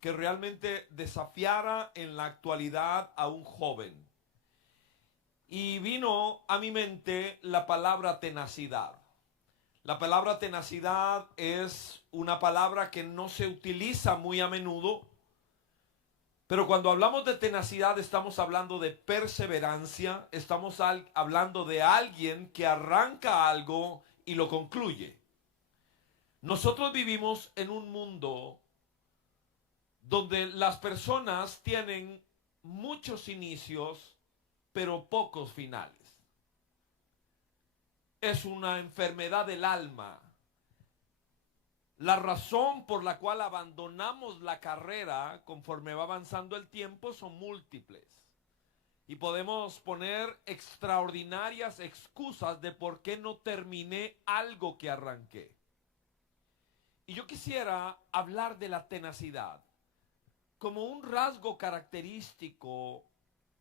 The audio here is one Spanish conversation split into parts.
que realmente desafiara en la actualidad a un joven. Y vino a mi mente la palabra tenacidad. La palabra tenacidad es una palabra que no se utiliza muy a menudo, pero cuando hablamos de tenacidad estamos hablando de perseverancia, estamos hablando de alguien que arranca algo y lo concluye. Nosotros vivimos en un mundo donde las personas tienen muchos inicios, pero pocos finales. Es una enfermedad del alma. La razón por la cual abandonamos la carrera conforme va avanzando el tiempo son múltiples. Y podemos poner extraordinarias excusas de por qué no terminé algo que arranqué. Y yo quisiera hablar de la tenacidad como un rasgo característico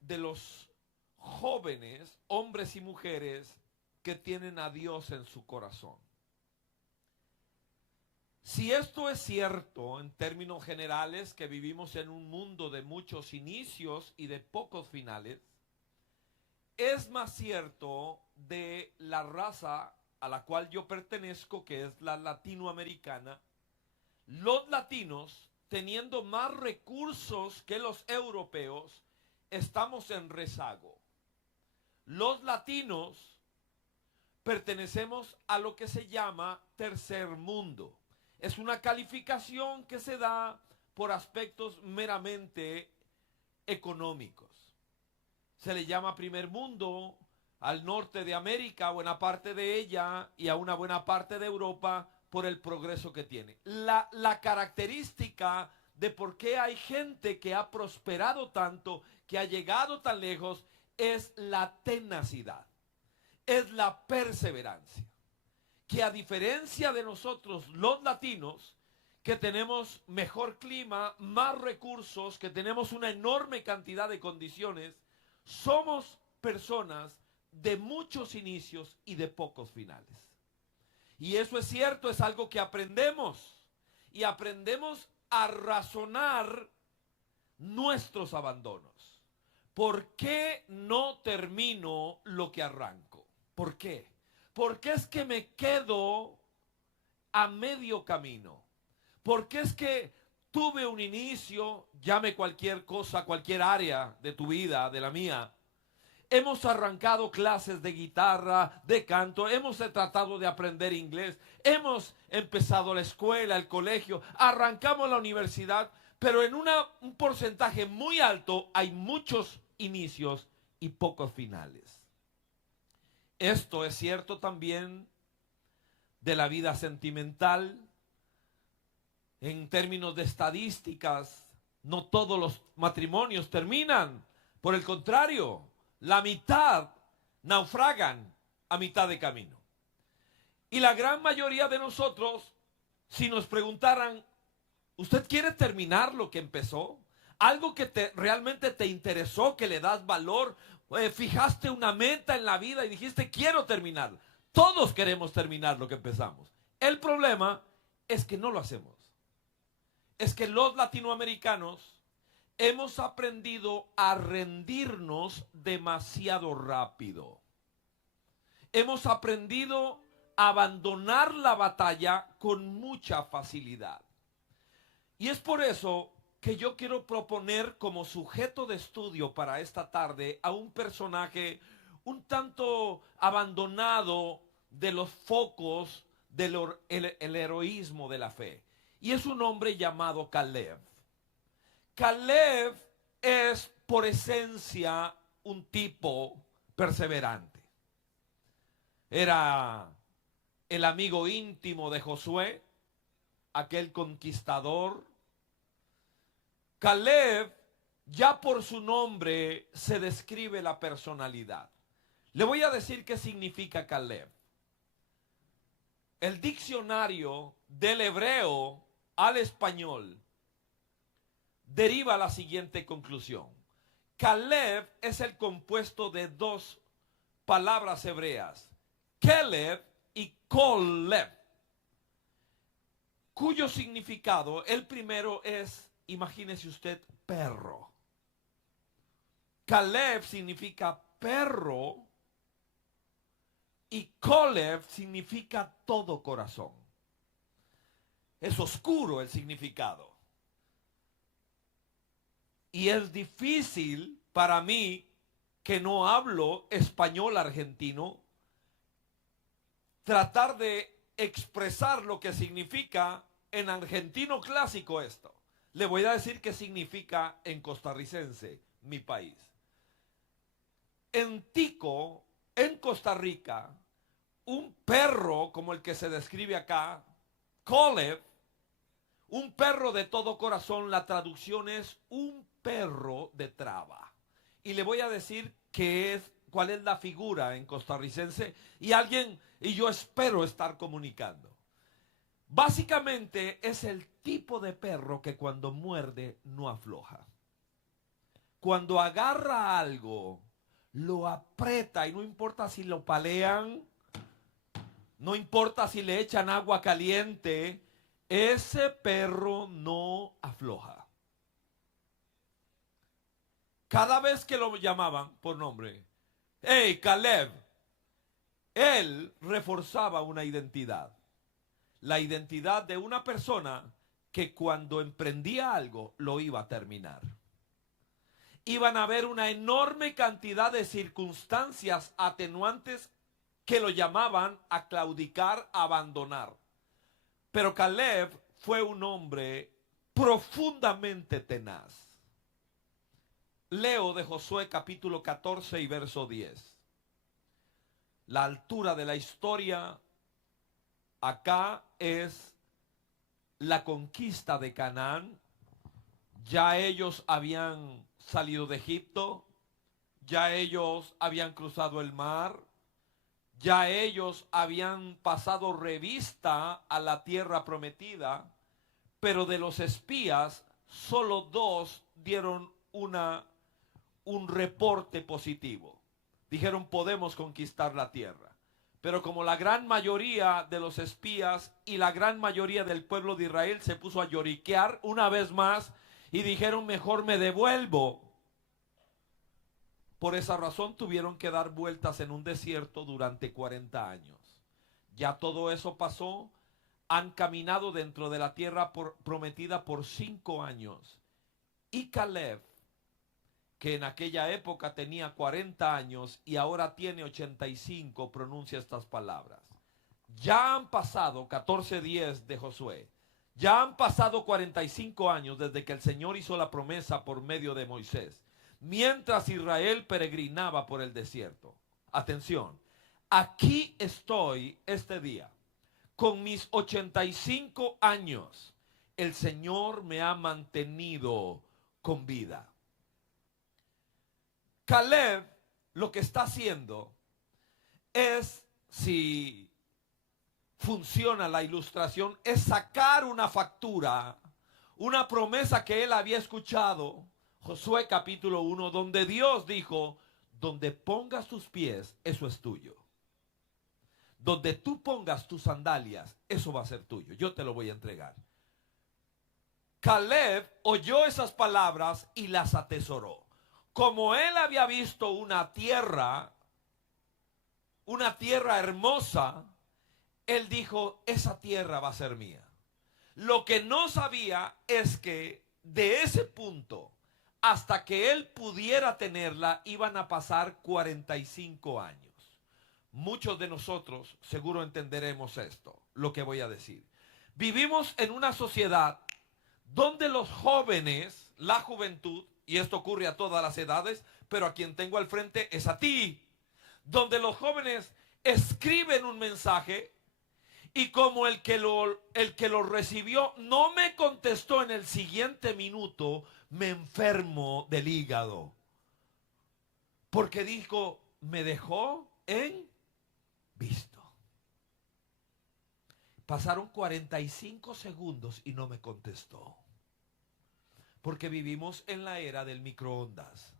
de los jóvenes, hombres y mujeres, que tienen a Dios en su corazón. Si esto es cierto en términos generales, que vivimos en un mundo de muchos inicios y de pocos finales, es más cierto de la raza a la cual yo pertenezco, que es la latinoamericana. Los latinos, teniendo más recursos que los europeos, estamos en rezago. Los latinos pertenecemos a lo que se llama tercer mundo. Es una calificación que se da por aspectos meramente económicos. Se le llama primer mundo al norte de América, buena parte de ella, y a una buena parte de Europa por el progreso que tiene. La característica de por qué hay gente que ha prosperado tanto, que ha llegado tan lejos, es la tenacidad, es la perseverancia. Que a diferencia de nosotros los latinos, que tenemos mejor clima, más recursos, que tenemos una enorme cantidad de condiciones, somos personas de muchos inicios y de pocos finales. Y eso es cierto, es algo que aprendemos. Y aprendemos a razonar nuestros abandonos. ¿Por qué no termino lo que arranco? ¿Por qué? ¿Por qué es que me quedo a medio camino? ¿Por qué es que tuve un inicio, llame cualquier cosa, cualquier área de tu vida, de la mía? Hemos arrancado clases de guitarra, de canto, hemos tratado de aprender inglés, hemos empezado la escuela, el colegio, arrancamos la universidad, pero en un porcentaje muy alto hay muchos inicios y pocos finales. Esto es cierto también de la vida sentimental. En términos de estadísticas, no todos los matrimonios terminan. Por el contrario, la mitad naufragan a mitad de camino. Y la gran mayoría de nosotros, si nos preguntaran, ¿usted quiere terminar lo que empezó? Algo que realmente te interesó, que le das valor, fijaste una meta en la vida y dijiste, quiero terminar. Todos queremos terminar lo que empezamos. El problema es que no lo hacemos. Es que los latinoamericanos hemos aprendido a rendirnos demasiado rápido. Hemos aprendido a abandonar la batalla con mucha facilidad. Y es por eso que yo quiero proponer como sujeto de estudio para esta tarde a un personaje un tanto abandonado de los focos del el heroísmo de la fe. Y es un hombre llamado Caleb. Caleb es por esencia un tipo perseverante. Era el amigo íntimo de Josué, aquel conquistador. Caleb, ya por su nombre se describe la personalidad. Le voy a decir qué significa Caleb. El diccionario del hebreo al español deriva la siguiente conclusión. Caleb es el compuesto de dos palabras hebreas, Caleb y Koleb, cuyo significado, el primero es imagínese usted perro. Caleb significa perro y Colev significa todo corazón. Es oscuro el significado. Y es difícil para mí, que no hablo español argentino, tratar de expresar lo que significa en argentino clásico esto. Le voy a decir qué significa en costarricense, mi país. En Tico, en Costa Rica, un perro como el que se describe acá, Colev, un perro de todo corazón, la traducción es un perro de traba. Y le voy a decir cuál es la figura en costarricense y yo espero estar comunicando. Básicamente es el tipo de perro que cuando muerde no afloja. Cuando agarra algo, lo aprieta y no importa si lo palean, no importa si le echan agua caliente, ese perro no afloja. Cada vez que lo llamaban por nombre, hey Caleb, él reforzaba una identidad. La identidad de una persona que cuando emprendía algo lo iba a terminar. Iban a haber una enorme cantidad de circunstancias atenuantes que lo llamaban a claudicar, a abandonar. Pero Caleb fue un hombre profundamente tenaz. Leo de Josué capítulo 14 y verso 10. La altura de la historia acá es la conquista de Canaán. Ya ellos habían salido de Egipto, ya ellos habían cruzado el mar, ya ellos habían pasado revista a la tierra prometida, pero de los espías, solo 2 dieron un reporte positivo. Dijeron, podemos conquistar la tierra. Pero como la gran mayoría de los espías y la gran mayoría del pueblo de Israel se puso a lloriquear una vez más y dijeron, mejor me devuelvo. Por esa razón tuvieron que dar vueltas en un desierto durante 40 años. Ya todo eso pasó. Han caminado dentro de la tierra prometida por 5 años. Y Caleb, que en aquella época tenía 40 años y ahora tiene 85, pronuncia estas palabras. Ya han pasado 14 días de Josué. Ya han pasado 45 años desde que el Señor hizo la promesa por medio de Moisés, mientras Israel peregrinaba por el desierto. Atención, aquí estoy este día, con mis 85 años. El Señor me ha mantenido con vida. Caleb lo que está haciendo es, si funciona la ilustración, es sacar una factura, una promesa que él había escuchado, Josué capítulo 1, donde Dios dijo, donde pongas tus pies, eso es tuyo. Donde tú pongas tus sandalias, eso va a ser tuyo. Yo te lo voy a entregar. Caleb oyó esas palabras y las atesoró. Como él había visto una tierra hermosa, él dijo, esa tierra va a ser mía. Lo que no sabía es que de ese punto hasta que él pudiera tenerla iban a pasar 45 años. Muchos de nosotros seguro entenderemos esto, lo que voy a decir. Vivimos en una sociedad donde los jóvenes, la juventud, y esto ocurre a todas las edades, pero a quien tengo al frente es a ti, donde los jóvenes escriben un mensaje y como el que lo recibió no me contestó en el siguiente minuto, me enfermo del hígado. Porque dijo, me dejó en visto. Pasaron 45 segundos y no me contestó. Porque vivimos en la era del microondas.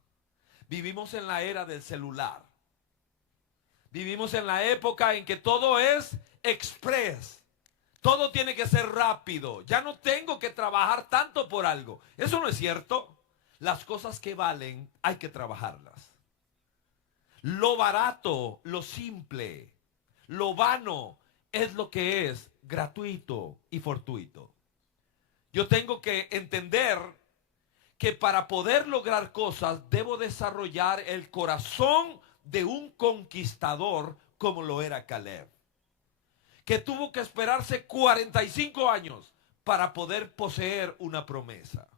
Vivimos en la era del celular. Vivimos en la época en que todo es express. Todo tiene que ser rápido. Ya no tengo que trabajar tanto por algo. Eso no es cierto. Las cosas que valen hay que trabajarlas. Lo barato, lo simple, lo vano es lo que es gratuito y fortuito. Yo tengo que entender que para poder lograr cosas debo desarrollar el corazón de un conquistador como lo era Caleb, que tuvo que esperarse 45 años para poder poseer una promesa.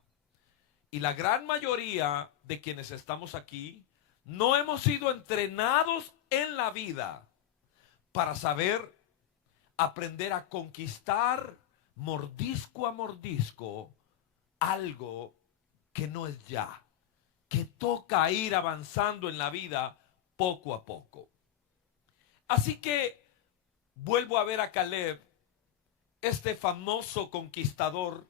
Y la gran mayoría de quienes estamos aquí no hemos sido entrenados en la vida para saber aprender a conquistar mordisco a mordisco algo que no es ya, que toca ir avanzando en la vida poco a poco. Así que vuelvo a ver a Caleb, este famoso conquistador,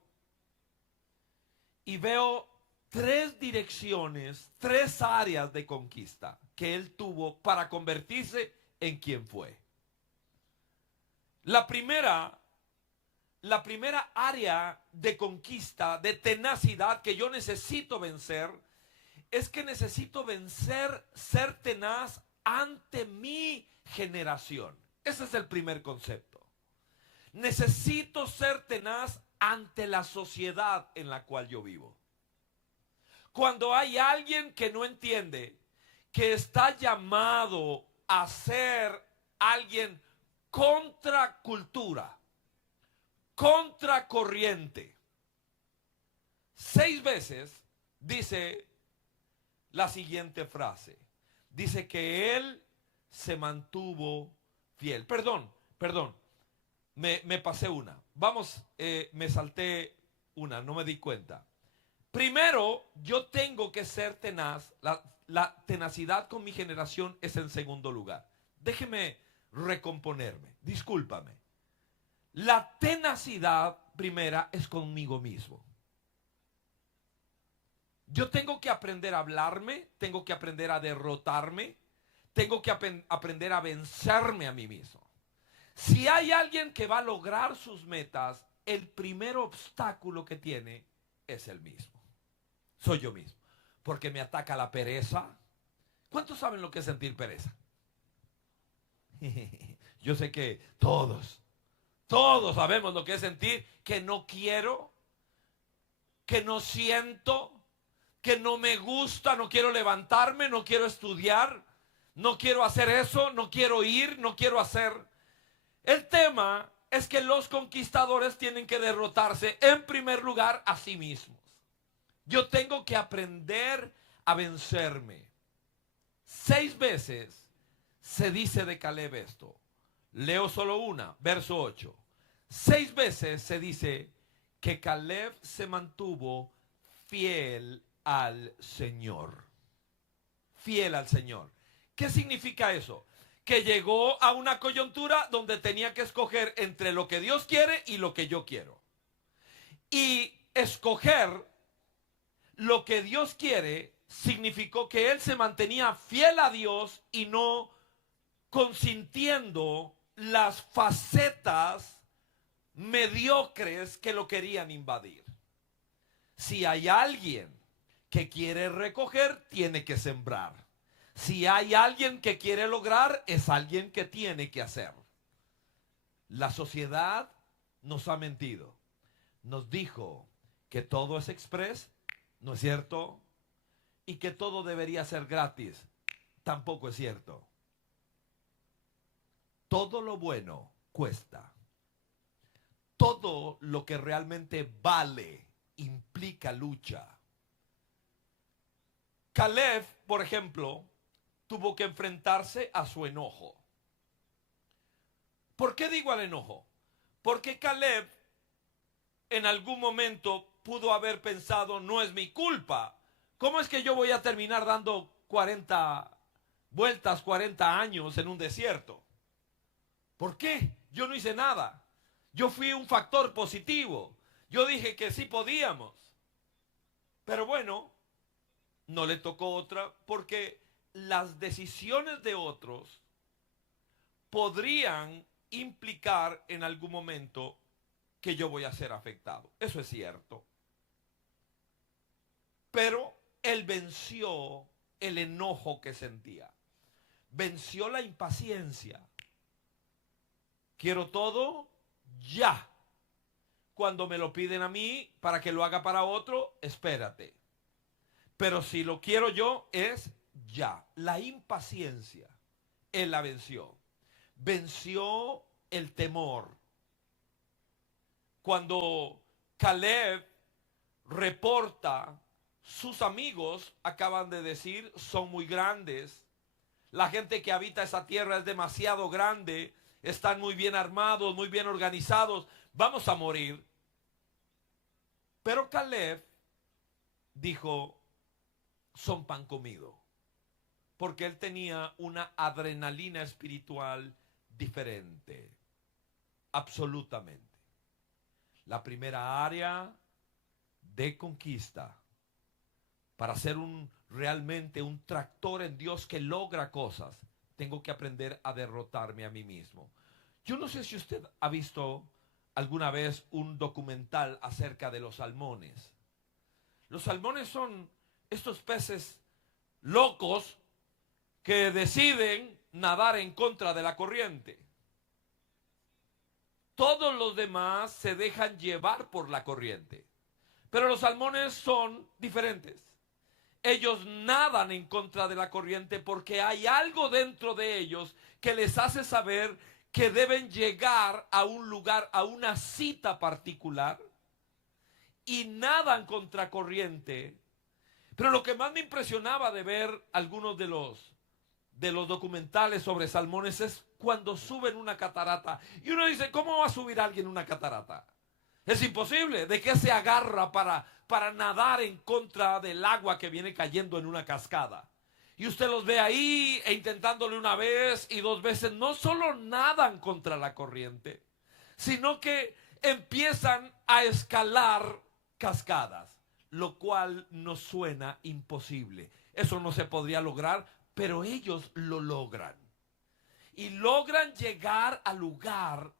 y veo tres direcciones, tres áreas de conquista que él tuvo para convertirse en quien fue. La primera área de conquista, de tenacidad que yo necesito vencer, es que necesito vencer, ser tenaz ante mi generación. Ese es el primer concepto. Necesito ser tenaz ante la sociedad en la cual yo vivo. Cuando hay alguien que no entiende que está llamado a ser alguien contra cultura, contra corriente, 6 veces dice la siguiente frase. Dice que él se mantuvo fiel. Perdón, me pasé una. Vamos, me salté una, no me di cuenta. Primero, yo tengo que ser tenaz. La tenacidad con mi generación es en segundo lugar. Déjeme recomponerme. Discúlpame. La tenacidad primera es conmigo mismo. Yo tengo que aprender a hablarme, tengo que aprender a derrotarme, tengo que aprender a vencerme a mí mismo. Si hay alguien que va a lograr sus metas, el primer obstáculo que tiene es el mismo. Soy yo mismo. Porque me ataca la pereza. ¿Cuántos saben lo que es sentir pereza? Yo sé que todos sabemos lo que es sentir que no quiero, que no siento, que no me gusta, no quiero levantarme, no quiero estudiar, no quiero hacer eso, no quiero ir, no quiero hacer. El tema es que los conquistadores tienen que derrotarse en primer lugar a sí mismos. Yo tengo que aprender a vencerme. 6 veces se dice de Caleb esto. Leo solo una, verso 8. 6 veces se dice que Caleb se mantuvo fiel al Señor. Fiel al Señor. ¿Qué significa eso? Que llegó a una coyuntura donde tenía que escoger entre lo que Dios quiere y lo que yo quiero. Y escoger lo que Dios quiere significó que él se mantenía fiel a Dios y no consintiendo las facetas mediocres que lo querían invadir. Si hay alguien que quiere recoger, tiene que sembrar. Si hay alguien que quiere lograr, es alguien que tiene que hacer. La sociedad nos ha mentido. Nos dijo que todo es express, ¿no es cierto? Y que todo debería ser gratis. Tampoco es cierto. Todo lo bueno cuesta. Todo lo que realmente vale implica lucha. Caleb, por ejemplo, tuvo que enfrentarse a su enojo. ¿Por qué digo al enojo? Porque Caleb en algún momento pudo haber pensado, no es mi culpa. ¿Cómo es que yo voy a terminar dando 40 vueltas, 40 años en un desierto? ¿Por qué? Yo no hice nada. Yo fui un factor positivo. Yo dije que sí podíamos. Pero bueno, no le tocó otra porque las decisiones de otros podrían implicar en algún momento que yo voy a ser afectado. Eso es cierto. Pero él venció el enojo que sentía. Venció la impaciencia. Quiero todo ya. Cuando me lo piden a mí para que lo haga para otro, espérate. Pero si lo quiero yo, es ya. La impaciencia, él la venció. Venció el temor. Cuando Caleb reporta, sus amigos acaban de decir, son muy grandes. La gente que habita esa tierra es demasiado grande. Están muy bien armados, muy bien organizados. Vamos a morir. Pero Caleb dijo, son pan comido. Porque él tenía una adrenalina espiritual diferente. Absolutamente. La primera área de conquista para ser realmente un tractor en Dios que logra cosas, tengo que aprender a derrotarme a mí mismo. Yo no sé si usted ha visto alguna vez un documental acerca de los salmones. Los salmones son estos peces locos que deciden nadar en contra de la corriente. Todos los demás se dejan llevar por la corriente. Pero los salmones son diferentes. Ellos nadan en contra de la corriente porque hay algo dentro de ellos que les hace saber que deben llegar a un lugar, a una cita particular, y nadan contra corriente. Pero lo que más me impresionaba de ver algunos de los documentales sobre salmones es cuando suben una catarata. Y uno dice, ¿cómo va a subir alguien una catarata? Es imposible. ¿De qué se agarra para nadar en contra del agua que viene cayendo en una cascada? Y usted los ve ahí e intentándole una vez y dos veces. No solo nadan contra la corriente, sino que empiezan a escalar cascadas, lo cual nos suena imposible. Eso no se podría lograr, pero ellos lo logran. Y logran llegar al lugar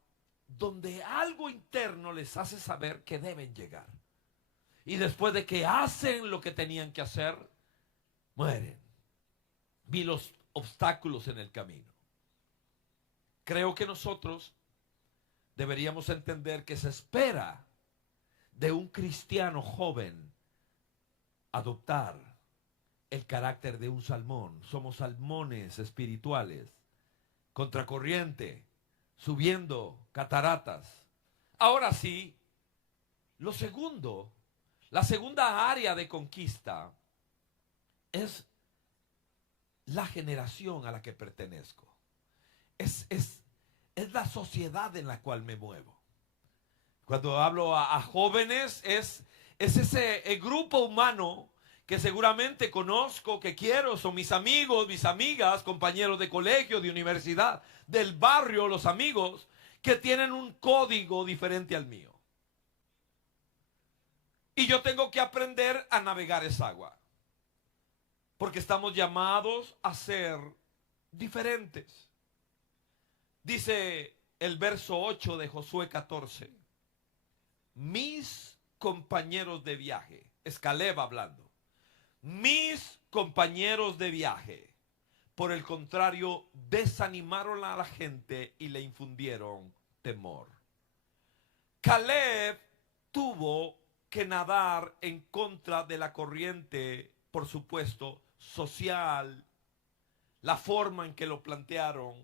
donde algo interno les hace saber que deben llegar. Y después de que hacen lo que tenían que hacer, mueren. Vi los obstáculos en el camino. Creo que nosotros deberíamos entender que se espera de un cristiano joven adoptar el carácter de un salmón. Somos salmones espirituales, contracorriente, subiendo cataratas. Ahora sí, la segunda área de conquista es la generación a la que pertenezco. Es la sociedad en la cual me muevo. Cuando hablo a jóvenes, es ese grupo humano que seguramente conozco, que quiero, son mis amigos, mis amigas, compañeros de colegio, de universidad, del barrio, los amigos, que tienen un código diferente al mío. Y yo tengo que aprender a navegar esa agua. Porque estamos llamados a ser diferentes. Dice el verso 8 de Josué 14. Mis compañeros de viaje, es Caleb hablando. Mis compañeros de viaje, por el contrario, desanimaron a la gente y le infundieron temor. Caleb tuvo que nadar en contra de la corriente, por supuesto, social, la forma en que lo plantearon.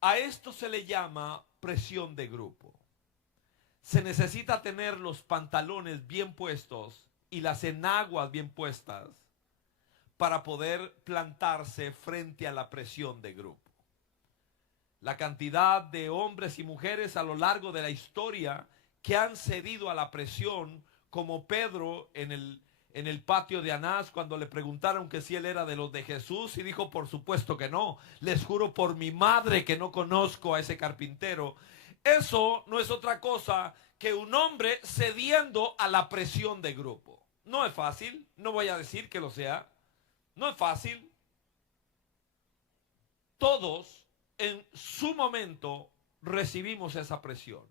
A esto se le llama presión de grupo. Se necesita tener los pantalones bien puestos y las enaguas bien puestas para poder plantarse frente a la presión de grupo. La cantidad de hombres y mujeres a lo largo de la historia que han cedido a la presión, como Pedro en el patio de Anás, cuando le preguntaron que si él era de los de Jesús, y dijo, por supuesto que no, les juro por mi madre que no conozco a ese carpintero. Eso no es otra cosa que un hombre cediendo a la presión de grupo. No es fácil, no voy a decir que lo sea, no es fácil. Todos en su momento recibimos esa presión.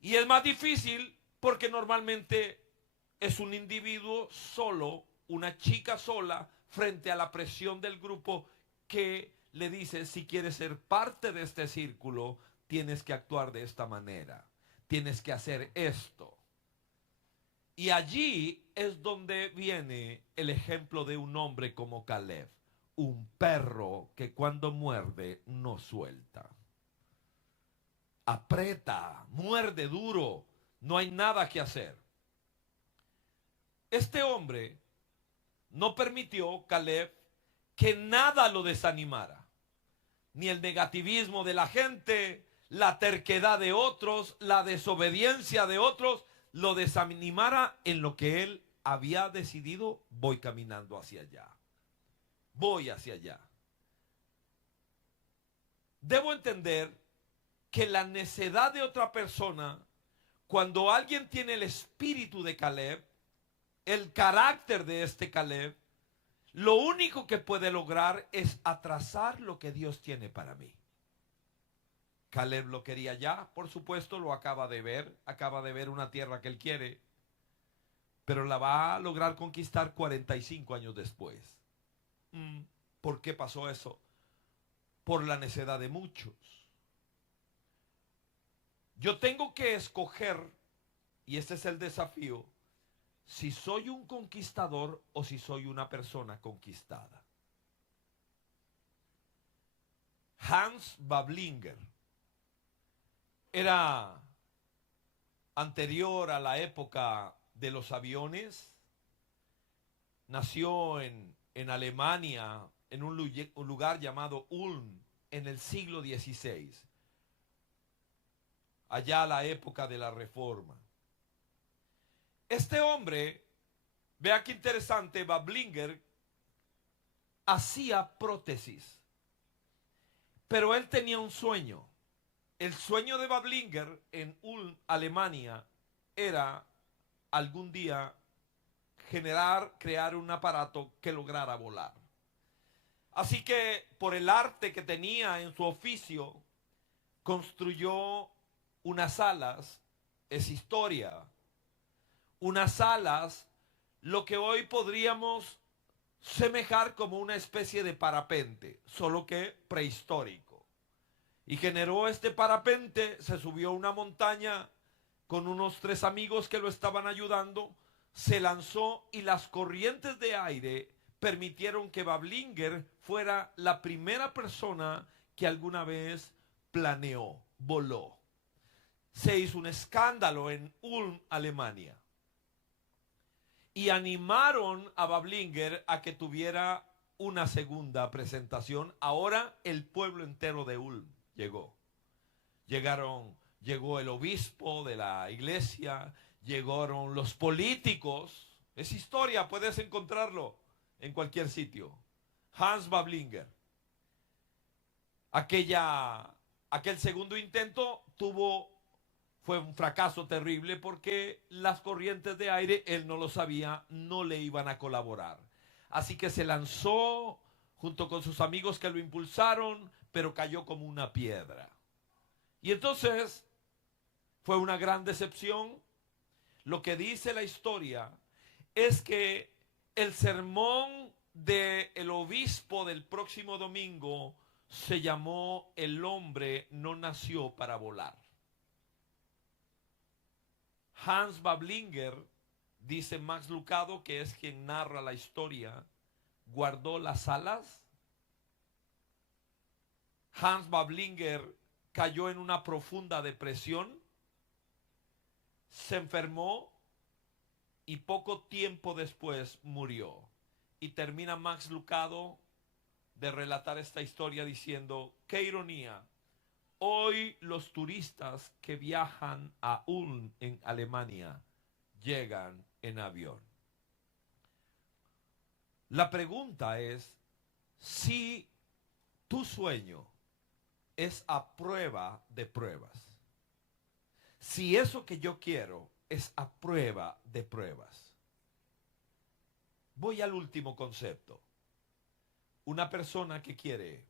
Y es más difícil porque normalmente es un individuo solo, una chica sola, frente a la presión del grupo que le dice, si quieres ser parte de este círculo, tienes que actuar de esta manera, tienes que hacer esto. Y allí es donde viene el ejemplo de un hombre como Caleb, un perro que cuando muerde no suelta. Aprieta, muerde duro, no hay nada que hacer. Este hombre no permitió, Caleb, que nada lo desanimara, ni el negativismo de la gente, la terquedad de otros, la desobediencia de otros, lo desanimara en lo que él había decidido. Voy caminando hacia allá, voy hacia allá. Debo entender que la necedad de otra persona, cuando alguien tiene el espíritu de Caleb, el carácter de este Caleb, lo único que puede lograr es atrasar lo que Dios tiene para mí. Caleb lo quería ya, por supuesto, lo acaba de ver una tierra que él quiere, pero la va a lograr conquistar 45 años después. ¿Por qué pasó eso? Por la necedad de muchos. Yo tengo que escoger, y este es el desafío, si soy un conquistador o si soy una persona conquistada. Hans Bablinger era anterior a la época de los aviones. Nació en Alemania, en un lugar llamado Ulm, en el siglo XVI. Allá a la época de la Reforma. Este hombre, vea qué interesante, Bablinger hacía prótesis. Pero él tenía un sueño. El sueño de Bablinger en Ulm, Alemania, era algún día crear un aparato que lograra volar. Así que por el arte que tenía en su oficio, construyó unas alas, es historia, unas alas, lo que hoy podríamos semejar como una especie de parapente, solo que prehistórico. Y generó este parapente, se subió a una montaña con unos 3 amigos que lo estaban ayudando, se lanzó y las corrientes de aire permitieron que Bablinger fuera la primera persona que alguna vez planeó, voló. Se hizo un escándalo en Ulm, Alemania. Y animaron a Bablinger a que tuviera una segunda presentación. Ahora el pueblo entero de Ulm llegó. Llegó el obispo de la iglesia, llegaron los políticos. Es historia, puedes encontrarlo en cualquier sitio. Hans Bablinger. Aquel segundo intento fue un fracaso terrible porque las corrientes de aire, él no lo sabía, no le iban a colaborar. Así que se lanzó junto con sus amigos que lo impulsaron, pero cayó como una piedra. Y entonces fue una gran decepción. Lo que dice la historia es que el sermón del obispo del próximo domingo se llamó "El hombre no nació para volar". Hans Bablinger, dice Max Lucado, que es quien narra la historia, guardó las alas. Hans Bablinger cayó en una profunda depresión, se enfermó y poco tiempo después murió. Y termina Max Lucado de relatar esta historia diciendo: qué ironía, hoy los turistas que viajan a Ulm en Alemania llegan en avión. La pregunta es si tu sueño es a prueba de pruebas. Si eso que yo quiero es a prueba de pruebas. Voy al último concepto. Una persona que quiere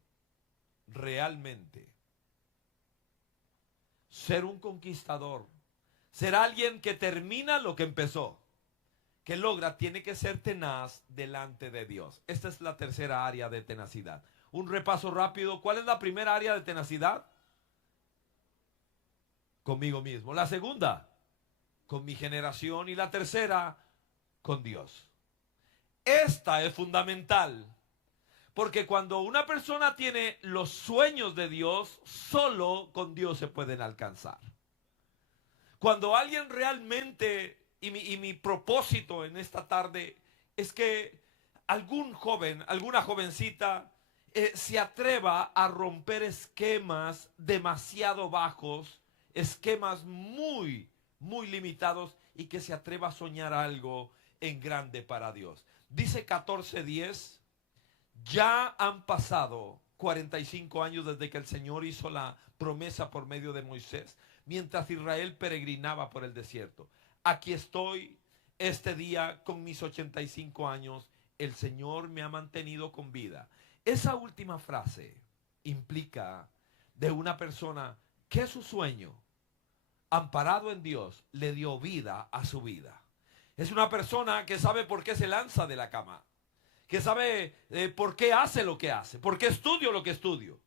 realmente ser un conquistador, Será alguien que termina lo que empezó, que logra, tiene que ser tenaz delante de Dios. Esta es la tercera área de tenacidad. Un repaso rápido. ¿Cuál es la primera área de tenacidad? Conmigo mismo. La segunda, con mi generación. Y la tercera, con Dios. Esta es fundamental, porque cuando una persona tiene los sueños de Dios, solo con Dios se pueden alcanzar. Cuando alguien realmente, y mi propósito en esta tarde es que algún joven, alguna jovencita se atreva a romper esquemas demasiado bajos, esquemas muy, muy limitados, y que se atreva a soñar algo en grande para Dios. Dice 14:10, ya han pasado 45 años desde que el Señor hizo la promesa por medio de Moisés, mientras Israel peregrinaba por el desierto. Aquí estoy este día con mis 85 años, el Señor me ha mantenido con vida. Esa última frase implica de una persona que su sueño, amparado en Dios, le dio vida a su vida. Es una persona que sabe por qué se lanza de la cama, que sabe por qué hace lo que hace, por qué estudio lo que estudio,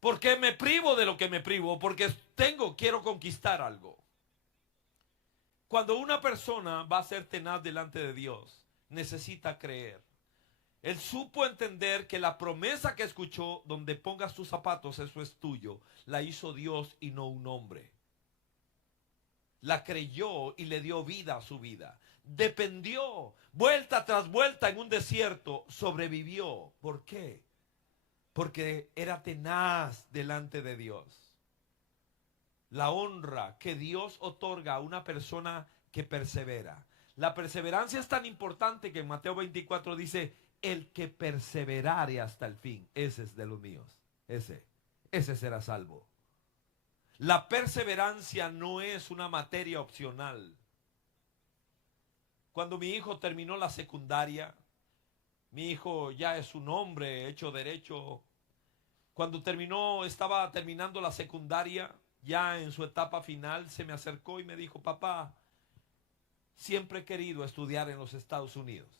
por qué me privo de lo que me privo, porque quiero conquistar algo. Cuando una persona va a ser tenaz delante de Dios, necesita creer. Él supo entender que la promesa que escuchó, donde pongas tus zapatos, eso es tuyo, la hizo Dios y no un hombre. La creyó y le dio vida a su vida. Dependió, vuelta tras vuelta en un desierto, sobrevivió. ¿Por qué? Porque era tenaz delante de Dios. La honra que Dios otorga a una persona que persevera. La perseverancia es tan importante que en Mateo 24 dice, el que perseverare hasta el fin, ese es de los míos. Ese será salvo. La perseverancia no es una materia opcional. Cuando mi hijo terminó la secundaria, mi hijo ya es un hombre hecho derecho. Cuando estaba terminando la secundaria, ya en su etapa final, se me acercó y me dijo, papá, siempre he querido estudiar en los Estados Unidos.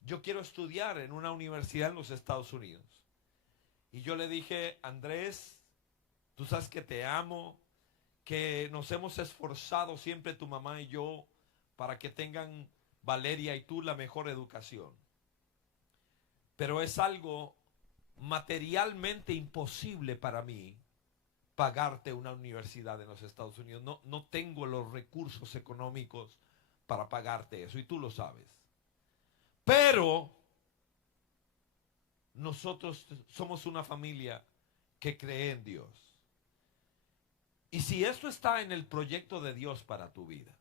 Yo quiero estudiar en una universidad en los Estados Unidos. Y yo le dije, Andrés, tú sabes que te amo, que nos hemos esforzado siempre tu mamá y yo para que tengan Valeria y tú la mejor educación. Pero es algo materialmente imposible para mí pagarte una universidad en los Estados Unidos. No tengo los recursos económicos para pagarte eso y tú lo sabes. Pero nosotros somos una familia que cree en Dios. Y si esto está en el proyecto de Dios para tu vida,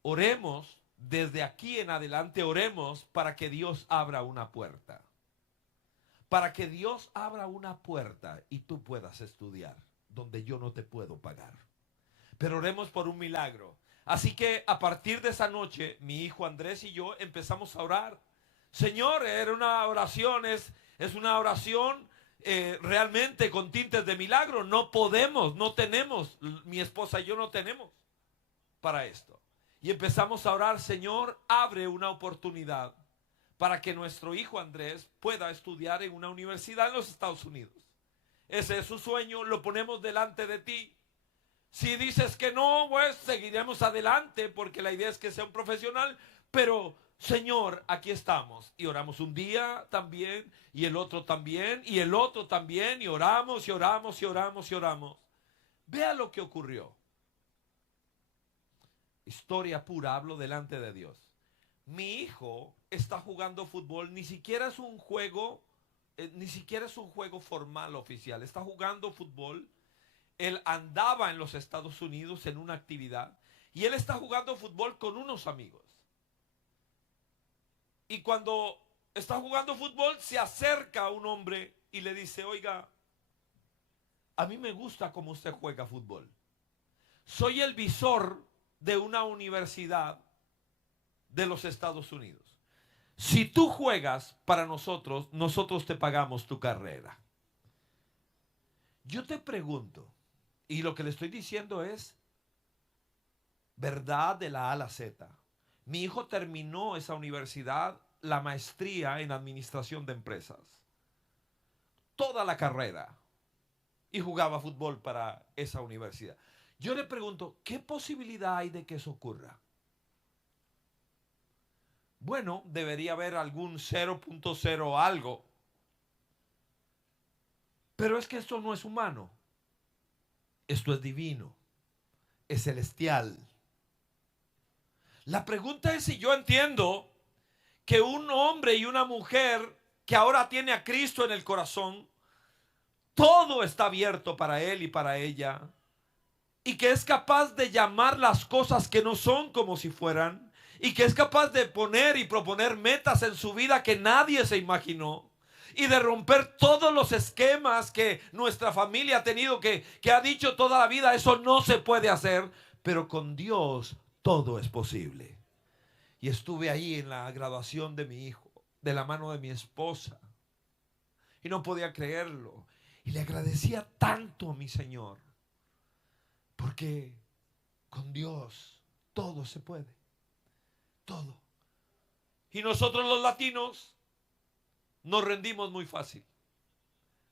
oremos, desde aquí en adelante oremos para que Dios abra una puerta. Para que Dios abra una puerta y tú puedas estudiar donde yo no te puedo pagar. Pero oremos por un milagro. Así que a partir de esa noche, mi hijo Andrés y yo empezamos a orar. Señor, era una oración, es una oración realmente con tintes de milagro. No podemos, no tenemos, mi esposa y yo no tenemos para esto. Y empezamos a orar, Señor, abre una oportunidad para que nuestro hijo Andrés pueda estudiar en una universidad en los Estados Unidos. Ese es su sueño, lo ponemos delante de ti. Si dices que no, pues seguiremos adelante, porque la idea es que sea un profesional, pero Señor, aquí estamos. Y oramos un día también, y el otro también, y el otro también, y oramos, y oramos, y oramos, y oramos. Vea lo que ocurrió. Historia pura, hablo delante de Dios. Mi hijo está jugando fútbol, ni siquiera es un juego formal oficial. Está jugando fútbol. Él andaba en los Estados Unidos en una actividad y él está jugando fútbol con unos amigos. Y cuando está jugando fútbol se acerca a un hombre y le dice, oiga, a mí me gusta cómo usted juega fútbol. Soy el visor de una universidad de los Estados Unidos. Si tú juegas para nosotros, nosotros te pagamos tu carrera. Yo te pregunto, y lo que le estoy diciendo es verdad de la A a la Z. Mi hijo terminó esa universidad, la maestría en administración de empresas. Toda la carrera. Y jugaba fútbol para esa universidad. Yo le pregunto, ¿qué posibilidad hay de que eso ocurra? Bueno, debería haber algún 0.0 algo. Pero es que esto no es humano. Esto es divino. Es celestial. La pregunta es si yo entiendo que un hombre y una mujer que ahora tiene a Cristo en el corazón, todo está abierto para él y para ella, y que es capaz de llamar las cosas que no son como si fueran, y que es capaz de poner y proponer metas en su vida que nadie se imaginó, y de romper todos los esquemas que nuestra familia ha tenido, que ha dicho toda la vida, eso no se puede hacer, pero con Dios todo es posible. Y estuve ahí en la graduación de mi hijo, de la mano de mi esposa, y no podía creerlo, y le agradecía tanto a mi Señor, porque con Dios todo se puede, todo. Y nosotros los latinos nos rendimos muy fácil.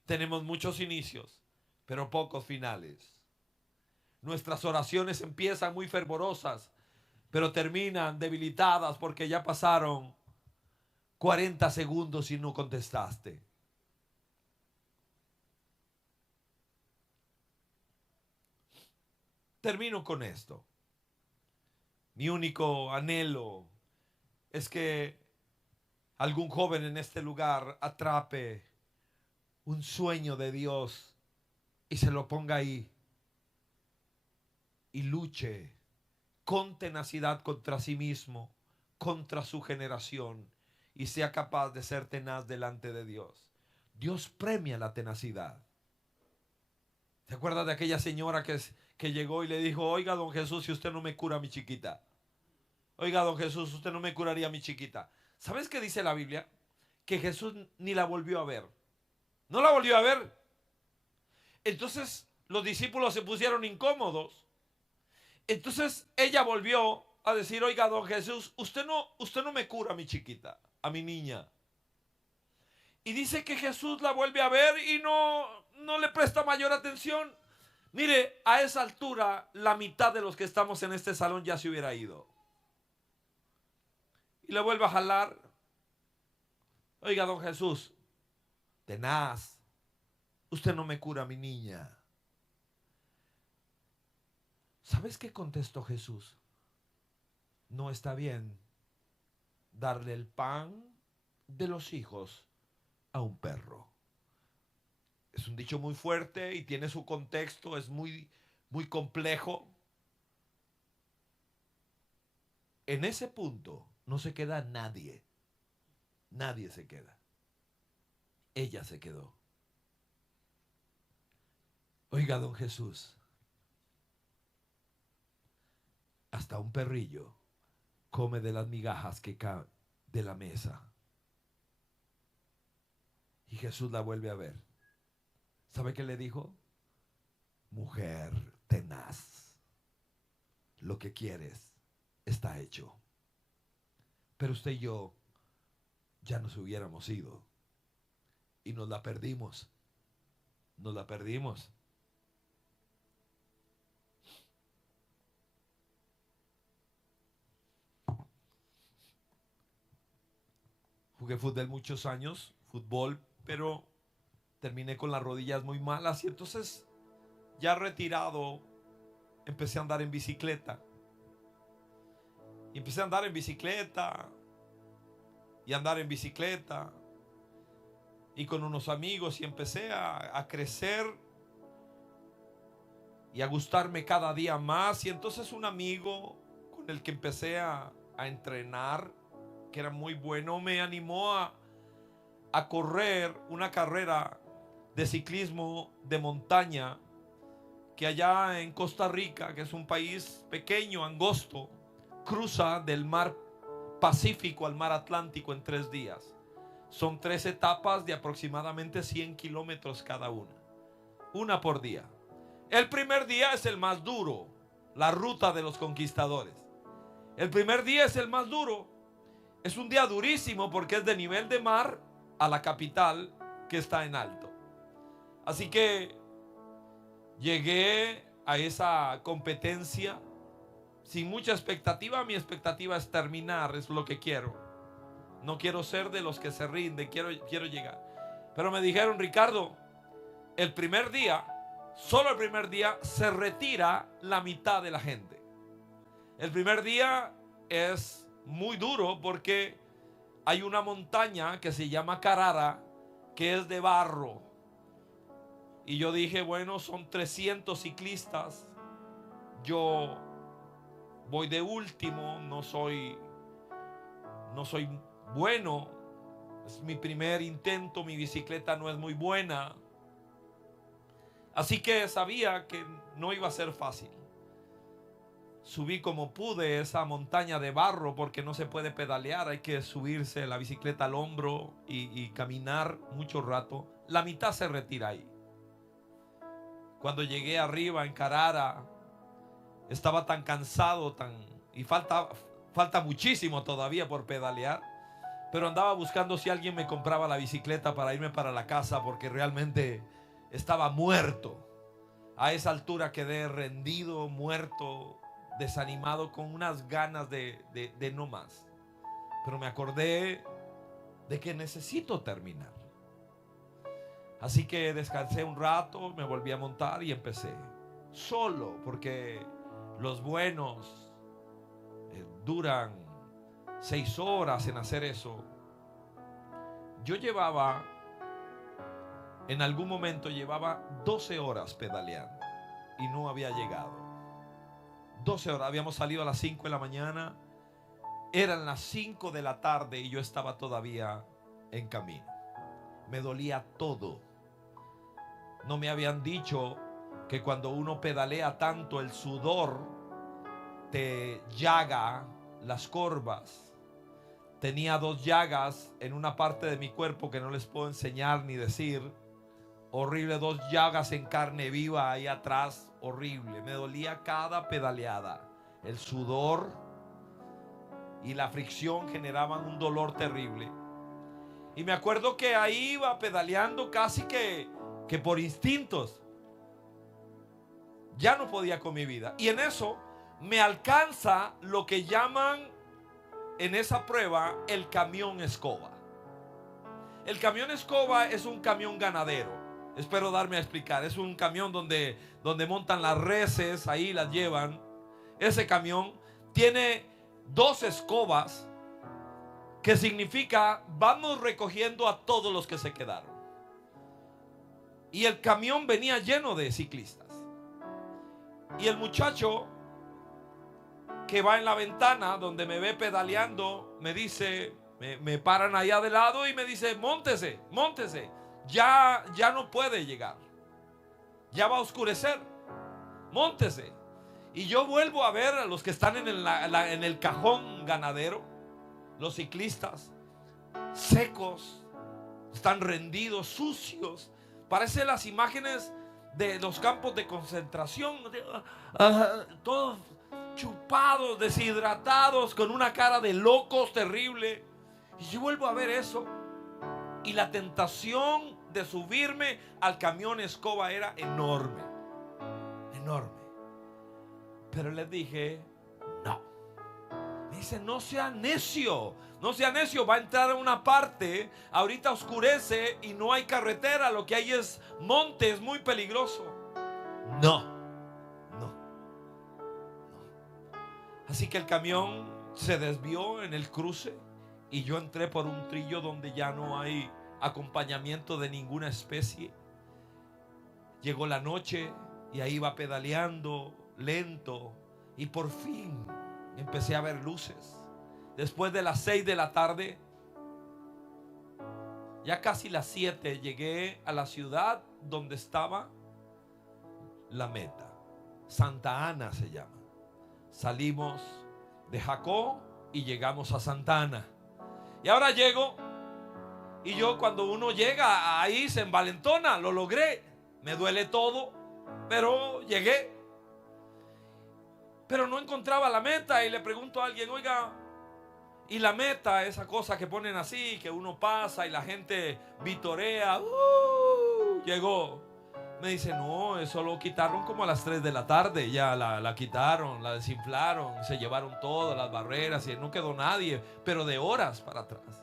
Tenemos muchos inicios, pero pocos finales. Nuestras oraciones empiezan muy fervorosas, pero terminan debilitadas porque ya pasaron 40 segundos y no contestaste. Termino con esto. Mi único anhelo es que algún joven en este lugar atrape un sueño de Dios y se lo ponga ahí y luche con tenacidad contra sí mismo, contra su generación, y sea capaz de ser tenaz delante de Dios. Dios premia la tenacidad. ¿Se acuerda de aquella señora que llegó y le dijo: oiga, don Jesús, si usted no me cura a mi chiquita? Oiga, don Jesús, usted no me curaría a mi chiquita. ¿Sabes qué dice la Biblia? Que Jesús ni la volvió a ver. No la volvió a ver. Entonces los discípulos se pusieron incómodos. Entonces ella volvió a decir: oiga, don Jesús, usted no me cura a mi chiquita, a mi niña. Y dice que Jesús la vuelve a ver y no le presta mayor atención. Mire, a esa altura la mitad de los que estamos en este salón ya se hubiera ido. Y le vuelve a jalar. Oiga, don Jesús, tenaz, usted no me cura a mi niña. ¿Sabes qué contestó Jesús? No está bien darle el pan de los hijos a un perro. Es un dicho muy fuerte y tiene su contexto, es muy, muy complejo. En ese punto no se queda nadie. Nadie se queda. Ella se quedó. Oiga, don Jesús, hasta un perrillo come de las migajas que caen de la mesa. Y Jesús la vuelve a ver. ¿Sabe qué le dijo? Mujer tenaz, lo que quieres está hecho. Pero usted y yo ya nos hubiéramos ido y nos la perdimos. Nos la perdimos. Jugué fútbol muchos años, pero terminé con las rodillas muy malas y entonces, ya retirado, empecé a andar en bicicleta. Y empecé a andar en bicicleta y andar en bicicleta y con unos amigos, y empecé a crecer y a gustarme cada día más. Y entonces un amigo con el que empecé a entrenar, que era muy bueno, me animó a correr una carrera de ciclismo de montaña que allá en Costa Rica, que es un país pequeño, angosto, cruza del mar Pacífico al mar Atlántico en 3 días. Son 3 etapas de aproximadamente 100 kilómetros cada una por día. El primer día es el más duro, la ruta de los conquistadores. El primer día es el más duro. Es un día durísimo porque es de nivel de mar a la capital que está en alto. Así que llegué a esa competencia sin mucha expectativa. Mi expectativa es terminar, es lo que quiero. No quiero ser de los que se rinden, quiero llegar. Pero me dijeron: Ricardo, el primer día, solo el primer día, se retira la mitad de la gente. El primer día es muy duro porque hay una montaña que se llama Carara, que es de barro. Y yo dije, bueno, son 300 ciclistas. Yo voy de último, no soy bueno. Es mi primer intento, mi bicicleta no es muy buena. Así que sabía que no iba a ser fácil. Subí como pude esa montaña de barro porque no se puede pedalear, hay que subirse la bicicleta al hombro y caminar mucho rato. La mitad se retira ahí. Cuando llegué arriba en Carara, estaba tan cansado, y falta muchísimo todavía por pedalear, pero andaba buscando si alguien me compraba la bicicleta para irme para la casa porque realmente estaba muerto. A esa altura quedé rendido, muerto, desanimado, con unas ganas de no más. Pero me acordé de que necesito terminar. Así que descansé un rato, me volví a montar y empecé solo, porque los buenos duran 6 horas en hacer eso. Yo en algún momento llevaba 12 horas pedaleando y no había llegado. 12 horas, habíamos salido a las 5 de la mañana, eran las 5 de la tarde y yo estaba todavía en camino. Me dolía todo. No me habían dicho que cuando uno pedalea tanto, el sudor te llaga las corvas. Tenía 2 llagas en una parte de mi cuerpo que no les puedo enseñar ni decir. Horrible, 2 llagas en carne viva ahí atrás, horrible. Me dolía cada pedaleada. El sudor y la fricción generaban un dolor terrible. Y me acuerdo que ahí iba pedaleando casi que por instintos. Ya no podía con mi vida. Y en eso me alcanza lo que llaman en esa prueba el camión escoba. El camión escoba es un camión ganadero. Espero darme a explicar. Es un camión donde montan las reses, ahí las llevan. Ese camión tiene 2 escobas, que significa vamos recogiendo a todos los que se quedaron. Y el camión venía lleno de ciclistas. Y el muchacho que va en la ventana donde me ve pedaleando me dice, me paran allá de lado y me dice: móntese, móntese. Ya no puede llegar. Ya va a oscurecer. Móntese. Y yo vuelvo a ver a los que están en el cajón ganadero. Los ciclistas secos, están rendidos, sucios. Parecen las imágenes de los campos de concentración, todos chupados, deshidratados, con una cara de locos terrible. Y yo vuelvo a ver eso, y la tentación de subirme al camión escoba era enorme, enorme. Pero les dije: no. Me dice: no sea necio, no sea necio, va a entrar a una parte, ahorita oscurece y no hay carretera, lo que hay es monte, es muy peligroso. No. Así que el camión se desvió en el cruce y yo entré por un trillo donde ya no hay acompañamiento de ninguna especie. Llegó la noche y ahí iba pedaleando lento y por fin empecé a ver luces. Después de las 6 de la tarde, ya casi las 7, llegué a la ciudad donde estaba la meta. Santa Ana se llama. Salimos de Jacó y llegamos a Santa Ana. Y ahora llego, y yo, cuando uno llega ahí, se envalentona. Lo logré, me duele todo, pero llegué. pero no encontraba la meta. Y le pregunto a alguien: oiga, y la meta, esa cosa que ponen así, que uno pasa y la gente vitorea, llegó. Me dice: no, eso lo quitaron como a las 3 de la tarde. Ya la quitaron, la desinflaron, se llevaron todas las barreras y no quedó nadie, pero de horas para atrás.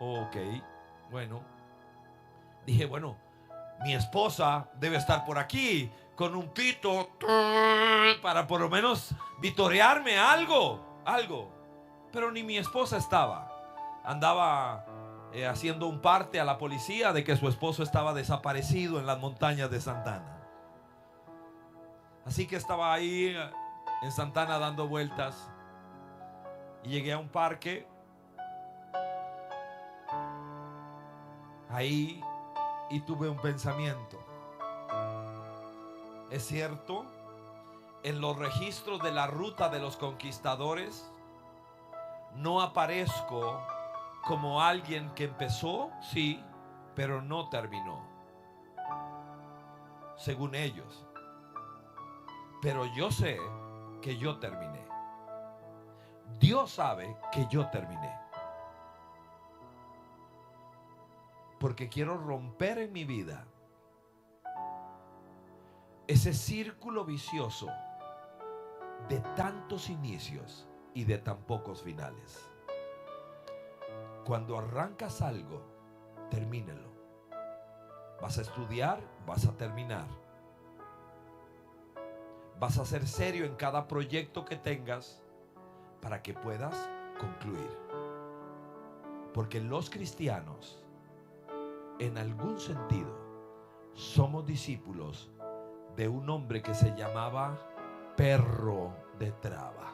Ok, bueno. Dije: bueno, mi esposa debe estar por aquí con un pito para por lo menos vitorearme algo. Pero ni mi esposa estaba. Andaba haciendo un parte a la policía de que su esposo estaba desaparecido en las montañas de Santana. Así que estaba ahí en Santana dando vueltas. Y llegué a un parque. Ahí, y tuve un pensamiento. Es cierto, en los registros de la ruta de los conquistadores no aparezco como alguien que empezó, sí, pero no terminó, según ellos. Pero yo sé que yo terminé. Dios sabe que yo terminé. Porque quiero romper en mi vida ese círculo vicioso de tantos inicios y de tan pocos finales. Cuando arrancas algo, termínalo. Vas a estudiar, vas a terminar. Vas a ser serio en cada proyecto que tengas para que puedas concluir. Porque los cristianos, en algún sentido, somos discípulos de un hombre que se llamaba Perro de Traba,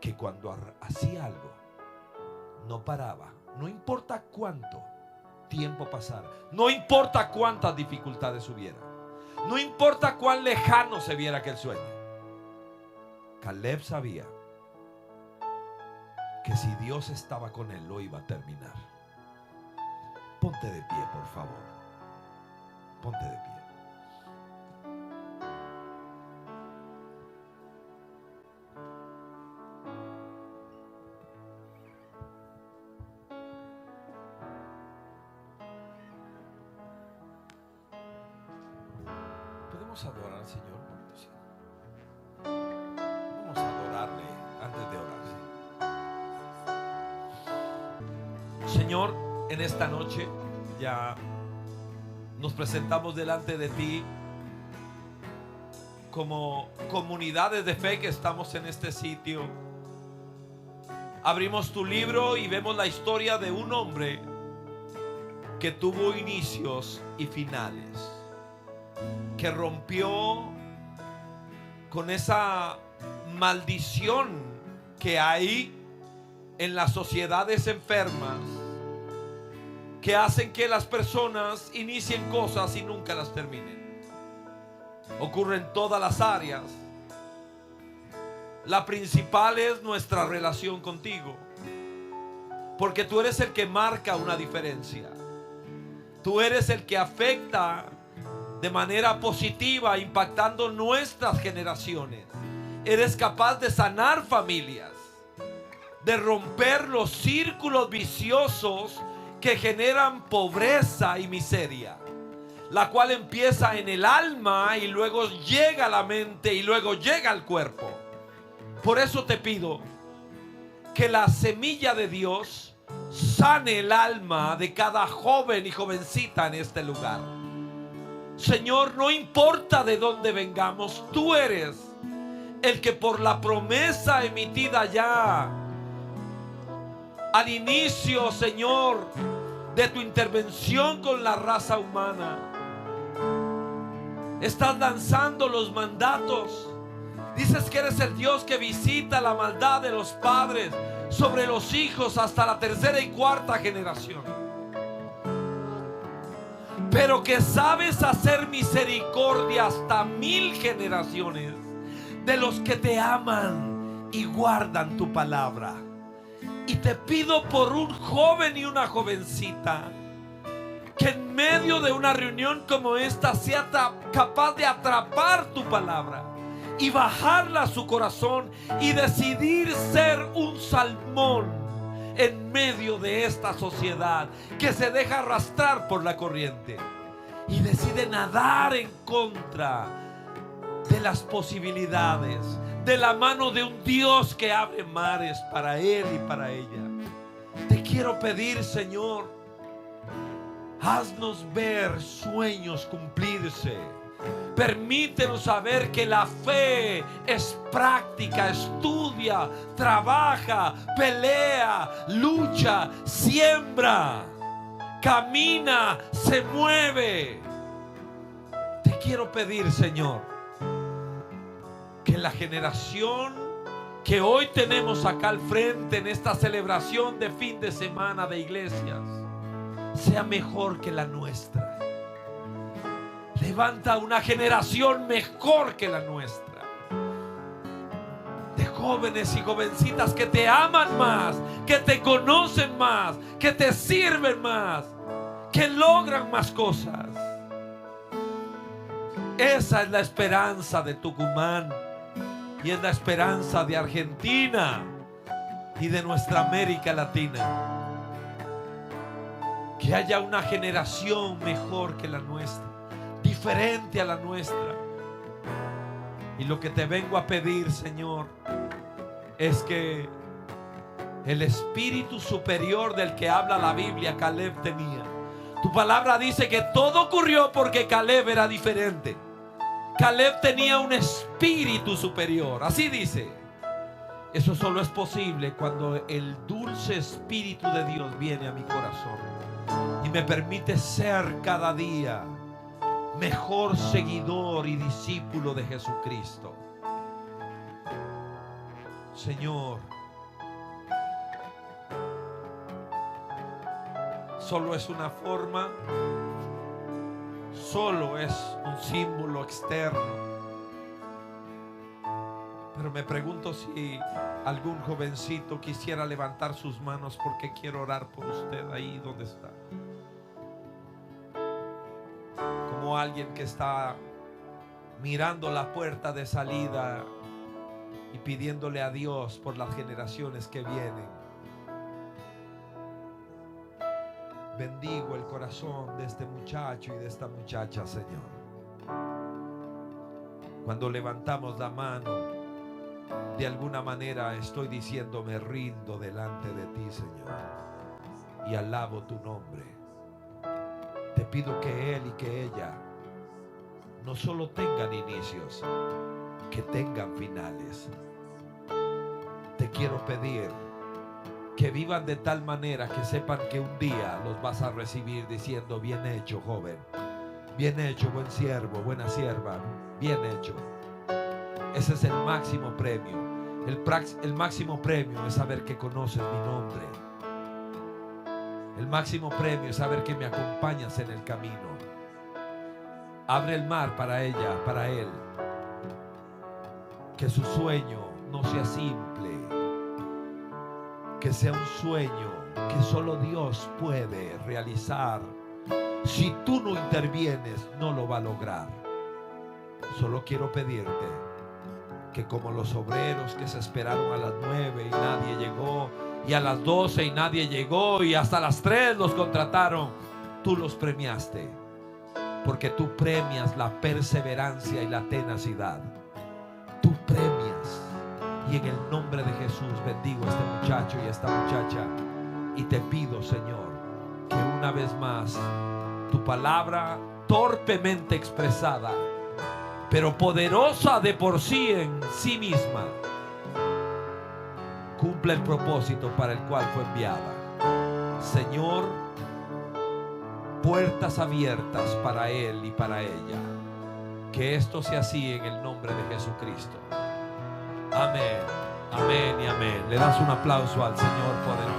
que cuando hacía algo no paraba, no importa cuánto tiempo pasara, no importa cuántas dificultades hubiera, no importa cuán lejano se viera aquel sueño. Caleb sabía que si Dios estaba con él, lo iba a terminar. Ponte de pie, por favor. Ponte de pie. Podemos adorar al Señor. Vamos a adorarle antes de orar. Señor, en esta noche ya nos presentamos delante de ti como comunidades de fe que estamos en este sitio. Abrimos tu libro y vemos la historia de un hombre que tuvo inicios y finales, que rompió con esa maldición que hay en las sociedades enfermas, que hacen que las personas inicien cosas y nunca las terminen. Ocurre en todas las áreas. La principal es nuestra relación contigo, porque tú eres el que marca una diferencia. Tú eres el que afecta de manera positiva, impactando nuestras generaciones. Eres capaz de sanar familias, de romper los círculos viciosos que generan pobreza y miseria, la cual empieza en el alma y luego llega a la mente y luego llega al cuerpo. Por eso te pido que la semilla de Dios sane el alma de cada joven y jovencita en este lugar. Señor, no importa de dónde vengamos, tú eres el que por la promesa emitida ya al inicio, Señor, de tu intervención con la raza humana, estás lanzando los mandatos. Dices que eres el Dios que visita la maldad de los padres sobre los hijos hasta la tercera y cuarta generación, pero que sabes hacer misericordia hasta 1000 generaciones de los que te aman y guardan tu palabra. Y te pido por un joven y una jovencita que en medio de una reunión como esta sea capaz de atrapar tu palabra y bajarla a su corazón y decidir ser un Salmón en medio de esta sociedad que se deja arrastrar por la corriente y decide nadar en contra de las posibilidades, de la mano de un Dios que abre mares para él y para ella. Te quiero pedir, Señor, haznos ver sueños cumplirse. Permítenos saber que la fe es práctica, estudia, trabaja, pelea, lucha, siembra, camina, se mueve. Te quiero pedir, Señor, que la generación que hoy tenemos acá al frente en esta celebración de fin de semana de iglesias sea mejor que la nuestra. Levanta una generación mejor que la nuestra, de jóvenes y jovencitas que te aman más, que te conocen más, que te sirven más, que logran más cosas. Esa es la esperanza de Tucumán y es la esperanza de Argentina y de nuestra América Latina. Que haya una generación mejor que la nuestra, diferente a la nuestra. Y lo que te vengo a pedir, Señor, es que el espíritu superior del que habla la Biblia, Caleb tenía. Tu palabra dice que todo ocurrió porque Caleb era diferente. Caleb tenía un espíritu superior, así dice. Eso solo es posible cuando el dulce espíritu de Dios viene a mi corazón y me permite ser cada día mejor seguidor y discípulo de Jesucristo. Señor, solo es una forma, solo es un símbolo externo. Pero me pregunto si algún jovencito quisiera levantar sus manos, porque quiero orar por usted ahí donde está. Como alguien que está mirando la puerta de salida y pidiéndole a Dios por las generaciones que vienen. Bendigo el corazón de este muchacho y de esta muchacha, Señor. Cuando levantamos la mano, de alguna manera estoy diciendo: me rindo delante de ti, Señor, y alabo tu nombre. Te pido que él y que ella no solo tengan inicios, que tengan finales. Te quiero pedir que vivan de tal manera que sepan que un día los vas a recibir diciendo: bien hecho, joven, bien hecho, buen siervo, buena sierva, bien hecho. Ese es el máximo premio. El máximo premio es saber que conoces mi nombre. El máximo premio es saber que me acompañas en el camino. Abre el mar para ella, para él. Que su sueño no sea simple, que sea un sueño que solo Dios puede realizar. Si tú no intervienes, no lo va a lograr. Solo quiero pedirte que, como los obreros que se esperaron a las 9 y nadie llegó, y a las 12 y nadie llegó, y hasta las 3 los contrataron, tú los premiaste, porque tú premias la perseverancia y la tenacidad. Tú premias. Y en el nombre de Jesús bendigo a este muchacho y a esta muchacha, y te pido, Señor, que una vez más tu palabra, torpemente expresada pero poderosa de por sí en sí misma, cumpla el propósito para el cual fue enviada. Señor, puertas abiertas para él y para ella. Que esto sea así en el nombre de Jesucristo. Amén, amén y amén. Le das un aplauso al Señor poderoso.